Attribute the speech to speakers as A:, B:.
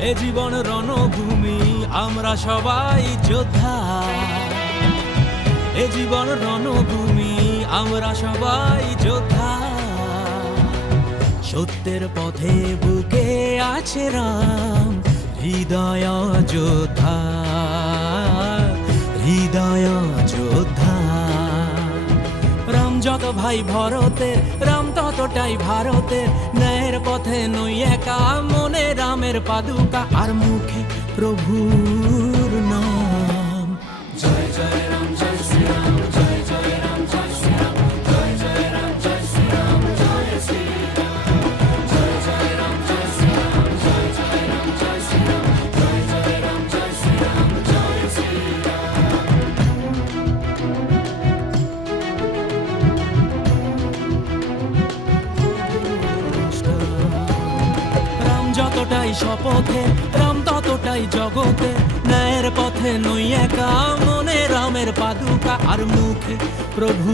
A: এ জীবন রণভূমি, আমরা সবাই যোদ্ধা। এ জীবন রণভূমি, আমরা সবাই যোদ্ধা। সত্যের পথে বুকে আছে রাম, হৃদয় যোদ্ধা। হৃদয় ভাই ভরতের রাম ততটাই ভারতের ন্যায়ের পথে নই একা, মনে রামের পাদুকা। আর মুখে প্রভুর রাম যতটাই শপথে, রাম ততটাই জগতে। ন্যায়ের পথে নই একা মনে রামের পাদুকা আর মুখে প্রভু?